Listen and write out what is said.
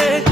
yeah.